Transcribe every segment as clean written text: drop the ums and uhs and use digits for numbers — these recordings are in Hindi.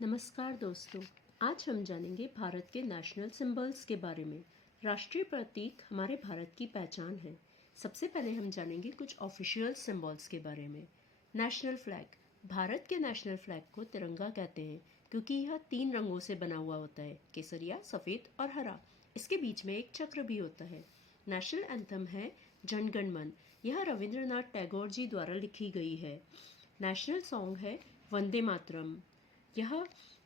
नमस्कार दोस्तों। आज हम जानेंगे भारत के नेशनल सिंबल्स के बारे में। राष्ट्रीय प्रतीक हमारे भारत की पहचान है। सबसे पहले हम जानेंगे कुछ ऑफिशियल सिंबल्स के बारे में। National flag. भारत के नेशनल फ्लैग को तिरंगा कहते हैं क्योंकि यह 3 रंगों से बना हुआ होता है, केसरिया, सफ़ेद और हरा। इसके बीच में एक चक्र भी होता है। नेशनल एंथम है जन गण मन। यह रविंद्रनाथ टैगोर जी द्वारा लिखी गई है। नेशनल सॉन्ग है वंदे मातरम। यह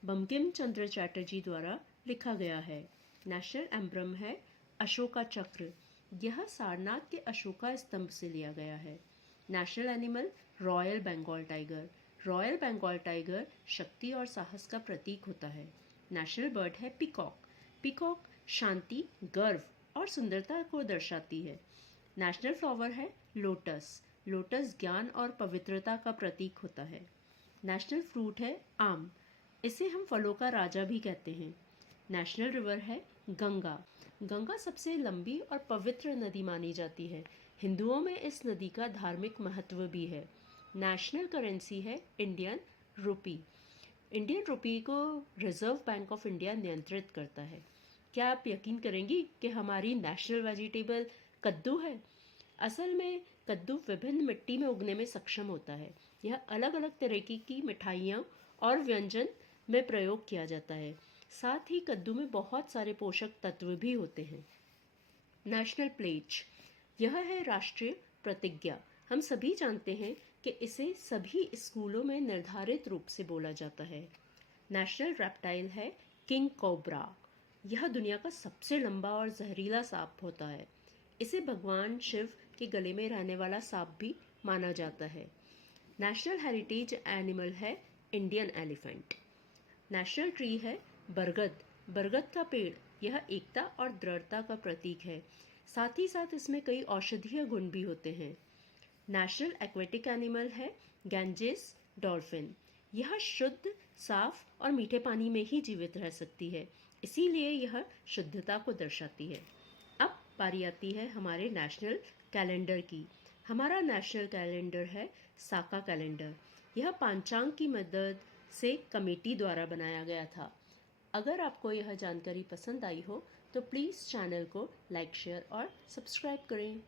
बंकिम चंद्र चटर्जी द्वारा लिखा गया है। नेशनल एम्ब्लम है अशोका चक्र। यह सारनाथ के अशोका स्तंभ से लिया गया है। National animal royal Bengal tiger. Royal Bengal tiger शक्ति और साहस का प्रतीक होता है। नेशनल बर्ड है पीकॉक। पीकॉक शांति, गर्व और सुंदरता को दर्शाती है। नेशनल फ्लावर है लोटस। लोटस ज्ञान और पवित्रता का प्रतीक होता है। नेशनल फ्रूट है आम। इसे हम फलों का राजा भी कहते हैं। नेशनल रिवर है गंगा। गंगा सबसे लंबी और पवित्र नदी मानी जाती है। हिंदुओं में इस नदी का धार्मिक महत्व भी है। नेशनल करेंसी है इंडियन रुपी। इंडियन रुपी को रिजर्व बैंक ऑफ इंडिया नियंत्रित करता है। क्या आप यकीन करेंगी कि हमारी नेशनल वेजिटेबल कद्दू है? असल में कद्दू विभिन्न मिट्टी में उगने में सक्षम होता है। यह अलग अलग तरीके की मिठाइयाँ और व्यंजन में प्रयोग किया जाता है। साथ ही कद्दू में बहुत सारे पोषक तत्व भी होते हैं। National pledge. यह है राष्ट्रीय प्रतिज्ञा। हम सभी जानते हैं कि इसे सभी स्कूलों में निर्धारित रूप से बोला जाता है। नेशनल रेप्टाइल है किंग कोबरा। यह दुनिया का सबसे लंबा और जहरीला सांप होता है। इसे भगवान शिव के गले में रहने वाला सांप भी माना जाता है। नेशनल हेरिटेज एनिमल है इंडियन एलिफेंट। नेशनल ट्री है बरगद। बरगद का पेड़ यह एकता और दृढ़ता का प्रतीक है। साथ ही साथ इसमें कई औषधीय गुण भी होते हैं। नेशनल एक्वेटिक एनिमल है गैंजेस डॉल्फिन। यह शुद्ध, साफ और मीठे पानी में ही जीवित रह सकती है, इसीलिए यह शुद्धता को दर्शाती है। अब बारी आती है हमारे नेशनल कैलेंडर की। हमारा नेशनल कैलेंडर है साका कैलेंडर। यह पांचांग की मदद से कमेटी द्वारा बनाया गया था। अगर आपको यह जानकारी पसंद आई हो तो प्लीज़ चैनल को लाइक, शेयर और सब्सक्राइब करें।